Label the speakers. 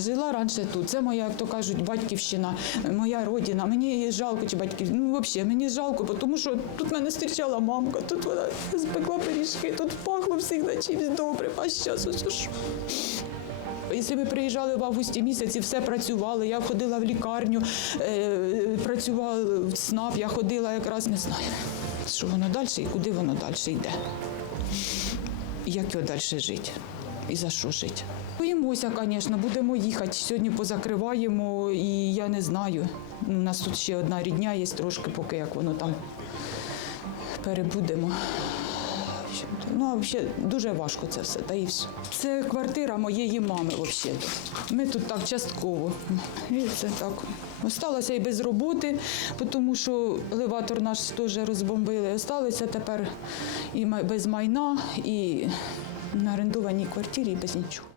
Speaker 1: Жила раніше тут. Це моя, як то кажуть, батьківщина, моя родина. Мені її жалко чи батьків. Ну, взагалі, мені жалко, бо тому що тут мене зустрічала мамка, тут вона спекла пиріжки, тут пахло всіх чимось добрим, а зараз ось що. Якщо ми приїжджали в августі місяці, все працювало. Я ходила в лікарню, е, працювала в СНАП, я ходила якраз не знаю, що воно далі і куди воно далі йде. Як його далі жити? І за що жити? Боїмося, звісно, будемо їхати. Сьогодні позакриваємо, і я не знаю. У нас тут ще одна рідня є трошки, поки як воно там перебудемо. Ну, а взагалі дуже важко це все, та і все. Це квартира моєї мами взагалі. Ми тут так частково. І це так. Осталося і без роботи, тому що елеватор наш теж розбомбили. Осталося тепер і без майна, і на орендованій квартирі, без нічого.